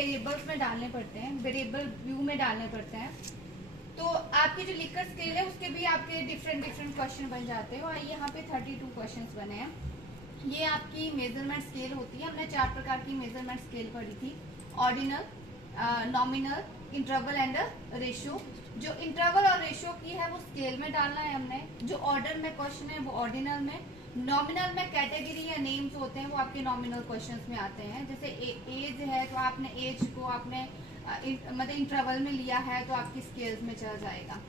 Variables में डालने पड़ते हैं, वेरिएबल व्यू में डालने पड़ते हैं, तो आपकी जो लिकर स्केल है उसके भी आपके डिफरेंट क्वेश्चन बन जाते हैं। और यहाँ पे 32 क्वेश्चंस बने हैं। ये आपकी मेजरमेंट स्केल होती है। हमने 4 प्रकार की मेजरमेंट स्केल पढ़ी थी, ordinal, nominal, interval and ratio. जो इंटरवल और रेशियो की है वो स्केल में डालना है हमने, जो ऑर्डर में क्वेश्चन है वो ऑर्डिनल में, नॉमिनल में कैटेगरी या नेम्स होते हैं वो आपके नॉमिनल क्वेश्चंस में आते हैं। जैसे एज है तो आपने एज को आपने मतलब इंटरवल में लिया है तो आपकी स्केल्स में चला जाएगा।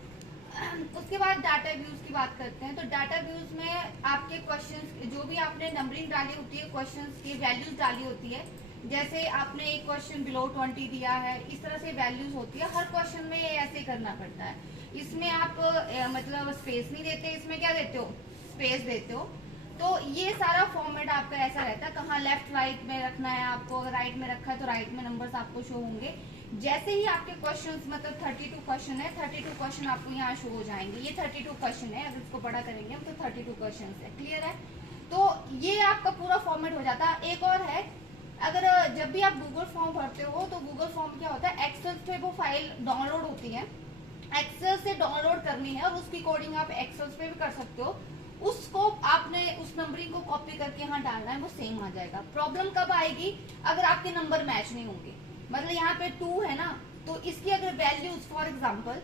उसके बाद डाटा व्यूज की बात करते हैं। तो डाटा व्यूज में आपके क्वेश्चंस जो भी आपने नंबरिंग डाली होती है, क्वेश्चंस की वैल्यूज डाली होती है, जैसे आपने एक क्वेश्चन बिलो 20 दिया है, इस तरह से वैल्यूज होती है। हर क्वेश्चन में ये ऐसे करना पड़ता है। इसमें आप मतलब स्पेस नहीं देते, इसमें क्या देते हो, स्पेस देते हो। तो ये सारा फॉर्मेट आपका ऐसा रहता है, कहाँ लेफ्ट राइट में रखना है आपको। अगर राइट में रखा है तो राइट में नंबर्स आपको शो होंगे। जैसे ही आपके क्वेश्चंस मतलब 32 क्वेश्चन है, 32 क्वेश्चन आपको यहाँ शो हो जाएंगे। ये 32 क्वेश्चन है, अगर इसको बड़ा करेंगे हम तो 32 क्वेश्चन है। क्लियर है? तो ये आपका पूरा फॉर्मेट हो जाता है। एक और है, अगर जब भी आप गूगल फॉर्म भरते हो तो गूगल फॉर्म क्या होता है, एक्सेल पे वो फाइल डाउनलोड होती है, एक्सेल से डाउनलोड करनी है और उसकी कोडिंग आप एक्सेल पे भी कर सकते हो। उसको आपने उस नंबरिंग को कॉपी करके यहाँ डालना है, वो सेम आ जाएगा। प्रॉब्लम कब आएगी, अगर आपके नंबर मैच नहीं होंगे। मतलब यहाँ पे 2 है ना, तो इसकी अगर वैल्यूज फॉर एग्जाम्पल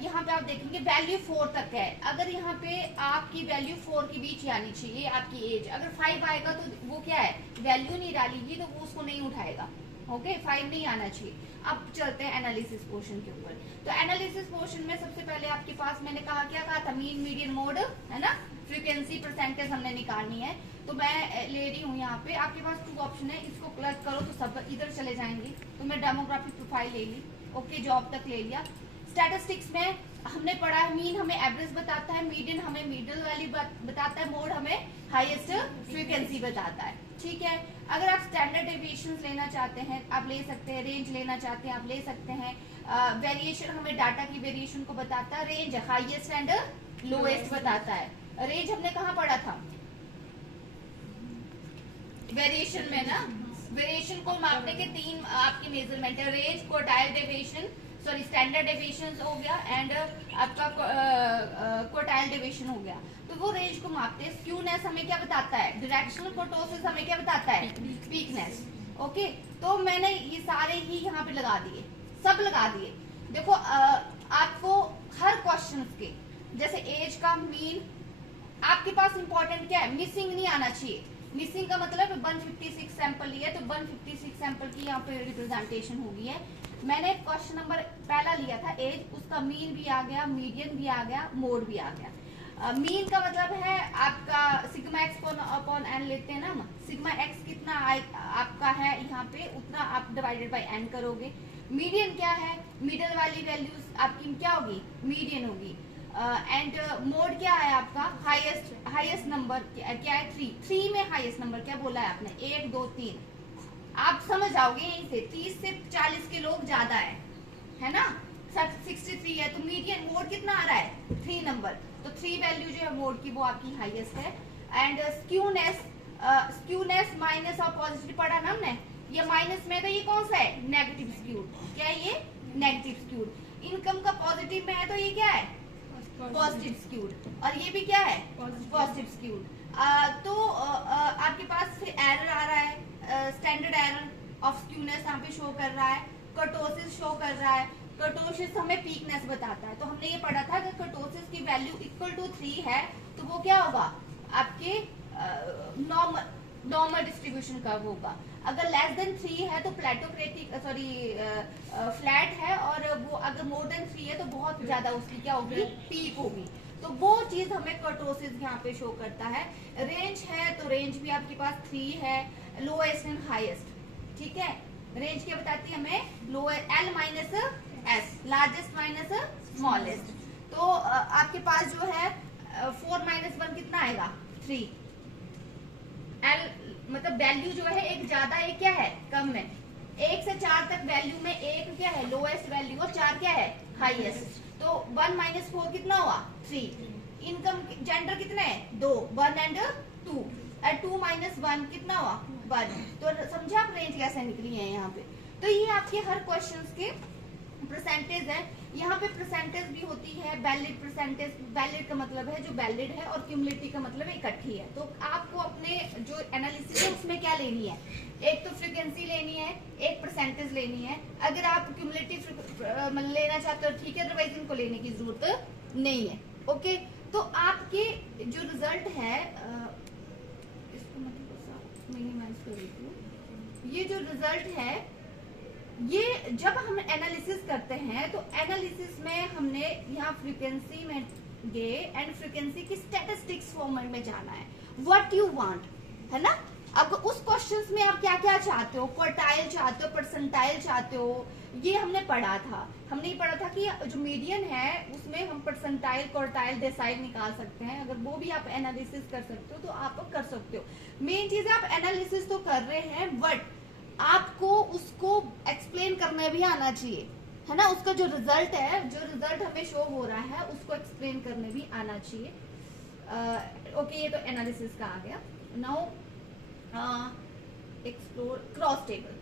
यहाँ पे आप देखेंगे वैल्यू 4 तक है। अगर यहाँ पे आपकी वैल्यू 4 के बीच आनी चाहिए आपकी एज, अगर 5 आएगा तो वो क्या है, वैल्यू नहीं डालेगी तो वो उसको नहीं उठाएगा। ओके, 5 नहीं आना चाहिए। अब चलते हैं एनालिसिस पोर्शन के ऊपर। तो एनालिसिस पोर्शन में सबसे पहले आपके पास मैंने क्या कहा था, मीन, मीडियन, मोड, है ना, फ्रीक्वेंसी, परसेंटेज हमने निकालनी है। तो मैं ले रही हूँ यहाँ पे, आपके पास 2 ऑप्शन है, इसको क्लिक करो तो सब इधर चले जाएंगे। तो मैं डेमोग्राफिक प्रोफाइल ले ली, ओके, जॉब तक ले लिया। स्टैटिस्टिक्स में हमने पढ़ा है, मीन हमें एवरेज बताता है, मीडियन हमें मिडिल वैल्यू बताता है, मोड हमें हाईएस्ट फ्रीक्वेंसी बताता है। ठीक है, अगर आप स्टैंडर्ड डेविएशंस लेना चाहते हैं आप ले सकते हैं, रेंज लेना चाहते हैं आप ले सकते हैं। वेरिएशन हमें डाटा की वेरिएशन को बताता है, रेंज हाईएस्ट एंड लोएस्ट बताता है। रेंज हमने कहाँ पढ़ा था, वेरिएशन में ना। वेरिएशन को मापने के 3 आपकी मेजरमेंट है, range, quartile deviation, sorry standard deviation हो गया एंड आपका क्वार्टाइल डेविएशन हो गया। तो वो रेंज को मापते हैं। स्क्यूनेस हमें क्या बताता है, डायरेक्शनल कर्टोसिस हमें क्या बताता है, वीकनेस। ओके, तो मैंने ये सारे ही यहाँ पे लगा दिए, सब लगा दिए। देखो आपको हर क्वेश्चन के, जैसे एज का मीन, आपके पास इंपॉर्टेंट क्या है, मिसिंग नहीं आना चाहिए। मिसिंग का मतलब 156 सैंपल लिया तो 156 सैंपल की यहाँ पे रिप्रेजेंटेशन होगी है। मैंने क्वेश्चन नंबर पहला लिया था एज, उसका मीन भी आ गया, मीडियन भी आ गया, मोड भी आ गया। मीन का मतलब है आपका सिग्मा एक्स अपॉन एन लेते हैं ना, सिग्मा एक्स कितना आपका है यहाँ पे उतना आप डिवाइडेड बाय एन करोगे। मीडियन क्या है, मिडल वाली वैल्यूज आपकी क्या होगी, मीडियन होगी। एंड मोड क्या है आपका, हाईएस्ट नंबर क्या है, 3 में हाईएस्ट नंबर क्या बोला है आपने, 1 2 3। आप समझ जाओगे यहीं से 30 से 40 के लोग ज्यादा है ना, 63 है तो मीडियन मोड कितना आ रहा है, 3 नंबर, तो 3 वैल्यू जो है मोड की वो आपकी हाईएस्ट है। एंड स्क्यूनेस माइनस और पॉजिटिव पढ़ा ना हमने, ये माइनस में तो ये कौन सा है, नेगेटिव स्क्यूड। क्या है ये, नेगेटिव स्क्यूड। इनकम का पॉजिटिव में है तो ये क्या है, पॉजिटिव स्क्यूड, और ये भी क्या है, पॉजिटिव स्क्यूड। तो आपके पास फिर एरर आ रहा है, स्टैंडर्ड एरर ऑफ स्क्यूनेस यहाँ पे शो कर रहा है, कर्टोसिस शो कर रहा है। कर्टोसिस हमें पीकनेस बताता है। तो हमने ये पढ़ा था कि कर्टोसिस की वैल्यू इक्वल टू 3 है तो वो क्या होगा, आपके नॉर्मल डिस्ट्रीब्यूशन कर्व होगा। अगर लेस देन 3 है तो प्लेटोक्रेटिक सॉरी फ्लैट है, और वो अगर मोर देन 3 है तो बहुत ज्यादा उसकी क्या होगी, पीक होगी। तो वो चीज हमें कर्टोसिस यहाँ पे शो करता है। रेंज है तो रेंज भी आपके पास 3 है, लोएस्ट एंड हाईएस्ट। ठीक है, रेंज क्या बताती है हमें, lowest, L minus S, largest minus smallest. तो आपके पास जो है 4 - 1 कितना आएगा, 3। एल मतलब वैल्यू जो है एक ज्यादा एक क्या है, कम है। 1 से 4 तक वैल्यू में 1 क्या है, लोएस्ट वैल्यू, और 4 क्या है, हाईएस्ट। तो 1 - 4 कितना हुआ, 3। इनकम जेंडर कितने है, 2, 1 एंड 2। 2 - 1 कितना हुआ, 1। तो समझे आप रेंज कैसे निकली है यहाँ पे। तो ये आपके हर क्वेश्चंस के परसेंटेज है। यहाँ पे परसेंटेज भी होती है, वैलिड परसेंटेज, वैलिड का मतलब है जो वैलिड है और क्यूमुलेटिव का मतलब इकट्ठी है। तो आपको अपने जो एनालिसिस है उसमें क्या लेनी है, एक तो फ्रीक्वेंसी लेनी है, एक परसेंटेज लेनी है। अगर आप क्यूमुलेटिव लेना चाहते हो ठीक है, अदरवाइज इनको लेने की जरूरत नहीं है। ओके, तो आपके जो रिजल्ट है इसको मतलब मिनिमाइज कर देती हूँ। ये जो रिजल्ट है ये जब हम एनालिसिस करते हैं तो एनालिसिस में हमने यहाँ फ्रीक्वेंसी में गए एंड फ्रीक्वेंसी की स्टैटिस्टिक्स फॉर्मेट में जाना है, व्हाट यू वांट, है ना। अब उस क्वेश्चंस में आप क्या क्या चाहते हो, क्वार्टाइल चाहते हो, परसेंटाइल चाहते हो, ये हमने पढ़ा था। हमने ये पढ़ा था कि जो मीडियन है उसमें हम परसेंटाइल, क्वार्टाइल, डेसाइल निकाल सकते हैं। अगर वो भी आप एनालिसिस कर सकते हो तो आप कर सकते हो। मेन चीज है आप एनालिसिस तो कर रहे हैं बट आपको उसको एक्सप्लेन करना भी आना चाहिए, है ना। उसका जो रिजल्ट है, जो रिजल्ट हमें शो हो रहा है उसको एक्सप्लेन करने भी आना चाहिए। ओके, ये तो एनालिसिस का आ गया। Now explore cross table.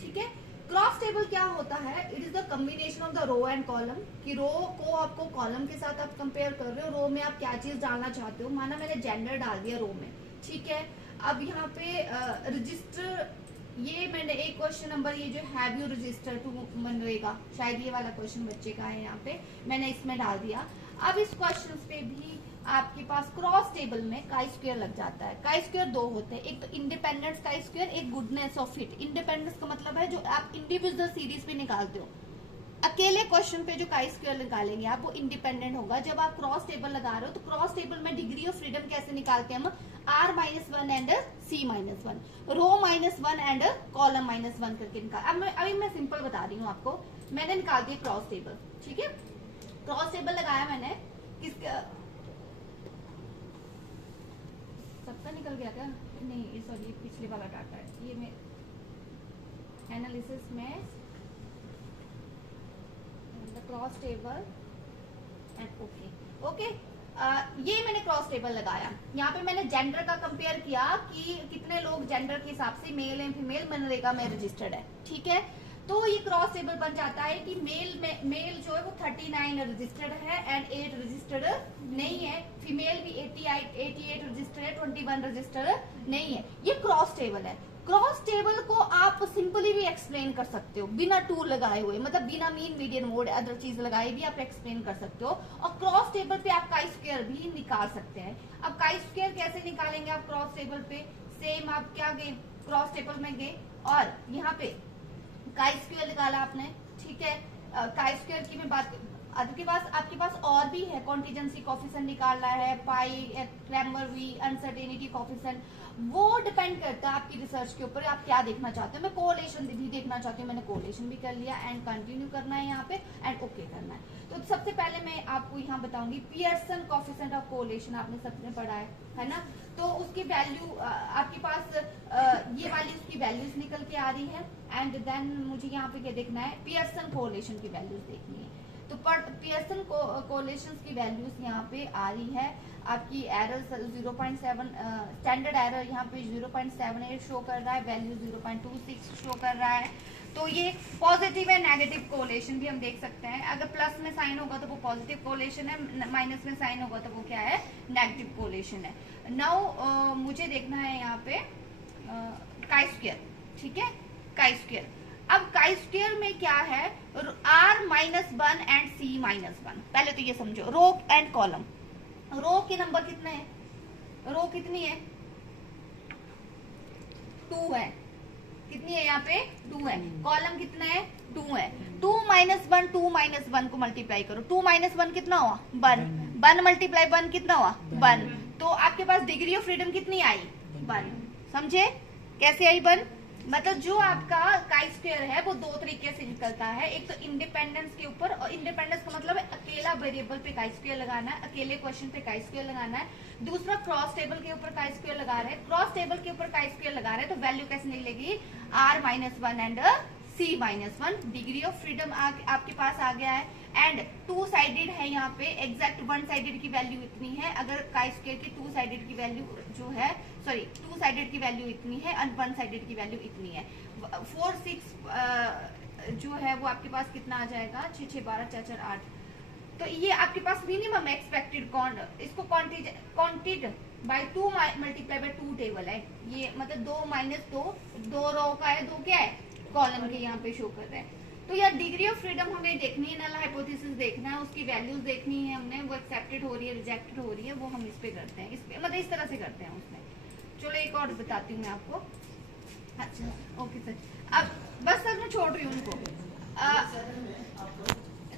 ठीक है, क्रॉस टेबल क्या होता है, it is the combination of the row and column. कि रो को आपको कॉलम के साथ आप कंपेयर कर रहे हो, रो में आप क्या चीज डालना चाहते हो। माना मैंने जेंडर डाल दिया रो में, ठीक है। अब यहाँ पे रजिस्टर, ये मैंने एक क्वेश्चन नंबर, ये जो have you register to MNREGA, शायद ये वाला क्वेश्चन बच्चे का है, यहाँ पे मैंने इसमें डाल दिया। अब इस क्वेश्चन पे भी आपके पास क्रॉस टेबल में काई स्क्वायर लग जाता है। काई स्क्वायर दो होते हैं, एक तो इंडिपेंडेंस काई स्क्वायर, एक गुडनेस ऑफ फिट। इंडिपेंडेंस का मतलब है जो आप इंडिविजुअल सीरीज पे निकालते हो, अकेले क्वेश्चन पे जो काई स्क्वायर निकालेंगे आप वो इंडिपेंडेंट होगा। जब आप क्रॉस टेबल लगा रहे हो तो क्रॉस टेबल में डिग्री ऑफ फ्रीडम कैसे निकालते हैं हम, R-1 and C-1, row -1 and column -1 करके निकाल। अभी मैं सिंपल बता रही हूँ आपको। मैंने निकाल दिया क्रॉस टेबल, ठीक है। क्रॉस टेबल लगाया मैंने, किसका सबका निकल गया क्या, नहीं सॉरी पिछले वाला डाटा है ये। मैं एनालिसिस में क्रॉस टेबल एंड ओके, ये मैंने क्रॉस टेबल लगाया। यहाँ पे मैंने जेंडर का कंपेयर किया कि कितने लोग जेंडर के हिसाब से मेल एंड फीमेल मनरेगा में रजिस्टर्ड है, ठीक है। तो ये क्रॉस टेबल बन जाता है कि मेल जो है वो 39 रजिस्टर्ड है एंड 8 रजिस्टर्ड नहीं है। फीमेल भी 88 रजिस्टर्ड है, 21 रजिस्टर्ड नहीं है। ये क्रॉस टेबल है। क्रॉस टेबल को आप सिंपली भी एक्सप्लेन कर सकते हो बिना टूल लगाए हुए, मतलब बिना मीन मीडियन मोड अदर चीज लगाए भी आप एक्सप्लेन कर सकते हो। और क्रॉस टेबल पे आप काई स्क्वायर भी निकाल सकते हैं। अब काई स्क्वायर कैसे निकालेंगे आप क्रॉस टेबल पे, सेम आप क्या गए क्रॉस टेबल में गए और यहाँ पे काई स्क्वायर निकाला आपने, ठीक है। काई स्क्वायर की मैं बात, आपके पास और भी है, कॉन्टिजेंसी कोफिशिएंट निकालना है, पाई, क्रैमर वी, अनसर्टेनिटी कोफिशिएंट, वो डिपेंड करता है आपकी रिसर्च के ऊपर आप क्या देखना चाहते हो। मैं कोरिलेशन भी देखना चाहती हूँ, मैंने कोरिलेशन भी कर लिया एंड कंटिन्यू करना है यहाँ पे एंड ओके करना है। तो सबसे पहले मैं आपको यहाँ बताऊंगी पियर्सन कोफिशिएंट ऑफ कोरिलेशन, आपने सबने पढ़ा है ना। तो उसकी वैल्यू आपके पास ये वाली उसकी वैल्यूज निकल के आ रही है एंड देन मुझे यहाँ पे क्या देखना है, पियर्सन कोरिलेशन की वैल्यूज देखनी है। तो पियर्सन कोरिलेशंस की वैल्यूज यहाँ पे आ रही है आपकी। एरर 0.7, स्टैंडर्ड एरर यहाँ पे 0.78 शो कर रहा है, वैल्यू 0.26 शो कर रहा है। तो ये पॉजिटिव है, नेगेटिव कोरिलेशन भी हम देख सकते हैं। अगर प्लस में साइन होगा तो वो पॉजिटिव कोरिलेशन है, माइनस में साइन होगा तो वो क्या है, नेगेटिव कोरिलेशन है। नाउ मुझे देखना है यहाँ पे काई स्क्वायर, ठीक है, काई स्क्वायर। अब काई स्क्वायर में क्या है, R-1 एंड C-1। पहले तो ये समझो, रो एंड कॉलम। रो के नंबर कितने हैं, रो कितनी है, 2 है, कितनी है यहाँ पे 2 है। कॉलम कितना है, 2 है। 2 - 1 को मल्टीप्लाई करो, 2 - 1 कितना हुआ, 1, 1 मल्टीप्लाई 1 कितना हुआ, 1। तो आपके पास डिग्री ऑफ फ्रीडम कितनी आई, 1। समझे कैसे आई 1, मतलब जो आपका काई स्क्वायर है वो दो तरीके से निकलता है। एक तो इंडिपेंडेंस के ऊपर, और इंडिपेंडेंस का मतलब है अकेला वेरिएबल पे काई स्क्वायर लगाना है, अकेले क्वेश्चन पे काई स्क्वायर लगाना है। दूसरा क्रॉस टेबल के ऊपर काई स्क्वायर लगा रहे हैं, क्रॉस टेबल के ऊपर काई स्क्वायर लगा रहे हैं तो वैल्यू कैसे निकलेगी, R-1 and C-1। Degree of freedom आपके पास आ गया है एंड 2 साइडेड है यहाँ पे, एग्जैक्ट 1 साइडेड की वैल्यू इतनी है। अगर काई स्क्वायर की 2 साइडेड की वैल्यू जो है, सॉरी 2 साइडेड की वैल्यू इतनी है और 1 साइडेड की वैल्यू इतनी है। 4 6 जो है वो आपके पास कितना आ जाएगा, 6 6 12 4 4 8। तो ये आपके पास मिनिमम एक्सपेक्टेड इसको क्वांटिड बाय 2 मल्टीप्लाई बाय 2 टेबल है ये, मतलब 2 माइनस 2 रो का है, 2 क्या है कॉलम के यहाँ पे शो कर रहे हैं। तो यार डिग्री ऑफ फ्रीडम हमें देखनी है, नल हाइपोथेसिस देखना है, उसकी वैल्यूज देखनी है हमने, वो एक्सेप्टेड हो रही है रिजेक्टेड हो रही है, वो हम इस पे करते हैं, इस पे मतलब इस तरह से करते हैं उसमें। चलो एक और बताती हूँ मैं आपको। अच्छा ओके सर, अब बस सर मैं छोड़ रही हूँ उनको,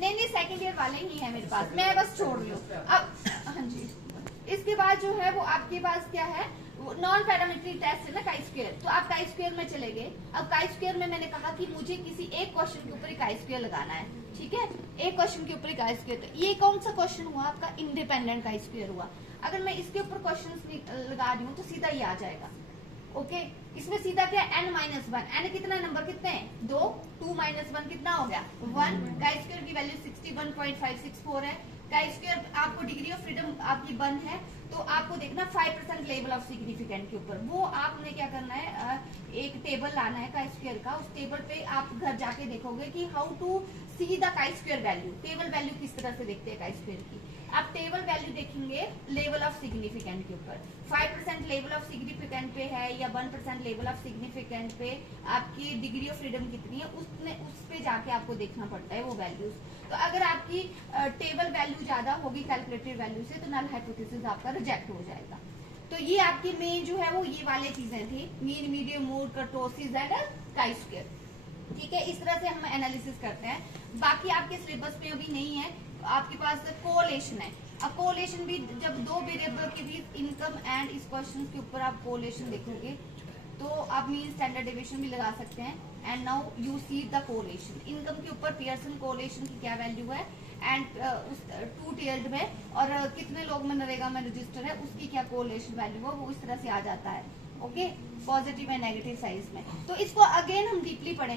नहीं सेकंड ईयर वाले ही है मेरे पास, मैं बस छोड़ रही हूँ अब। हाँ जी, इसके बाद जो है वो आपके पास क्या है, नॉन पैरामीट्रिक टेस्ट है ना काई स्क्वायर, तो आप काई स्क्वायर में चले गए। अब काई स्क्वायर में मैंने कहा कि मुझे किसी एक क्वेश्चन के ऊपर ही काई स्क्वायर लगाना है, ठीक है, एक क्वेश्चन के ऊपर ही काई स्क्वायर। तो ये कौन सा क्वेश्चन हुआ आपका, इंडिपेंडेंट काई स्क्वायर हुआ। अगर मैं इसके ऊपर क्वेश्चन लगा रही हूँ तो सीधा ये आ जाएगा, ओके। इसमें सीधा क्या, n-1, n कितना नंबर कितने हैं 2, 2 - 1 कितना हो गया 1। काई स्क्वायर की वैल्यू 61.564 है। काई स्क्वायर आपको डिग्री ऑफ फ्रीडम आपकी 1 है, तो आपको देखना 5% लेवल ऑफ सिग्निफिकेंट के ऊपर, वो आपने क्या करना है, एक टेबल लाना है काई स्क्वायर का। उस टेबल पे आप घर जाके देखोगे कि how to see the chi square value, table value किस तरह से देखते हैं काई स्क्वायर की। आप टेबल वैल्यू देखेंगे लेवल ऑफ सिग्निफिकेंट के ऊपर, 5% लेवल ऑफ सिग्निफिकेंट पे है या 1% लेवल ऑफ सिग्निफिकेंट पे आपकी डिग्री ऑफ फ्रीडम कितनी है, उस पे जाके आपको देखना पड़ता है वो वैल्यूज। तो अगर आपकी टेबल वैल्यू ज्यादा होगी कैलकुलेटेड वैल्यू से, तो नल हाइपोथेसिस आपका रिजेक्ट हो जाएगा। तो ये आपकी मेन जो है वो ये वाले चीजें थी, mean medium mode kurtosis and chi square, ठीक है। इस तरह से हम एनालिसिस करते हैं। बाकी आपके सिलेबस में अभी नहीं है, आपके पास कोलेशन है। अब कोलेशन भी जब दो वेरिएबल के बीच इनकम एंड इस क्वेश्चन के ऊपर आप कोलेशन देखोगे तो आप मीन स्टैंडर्ड डेविएशन भी लगा सकते हैं। And now you see the coalition, income के ऊपर पियर्सन कोलेशन की क्या वैल्यू है एंड उस 2 टियर्ड में और कितने लोग में नरेगा में रजिस्टर है उसकी क्या कोलेशन वैल्यू है, वो इस तरह से आ जाता है, okay, positive and negative size में। तो इसको अगेन हम डीपली पढ़ेंगे।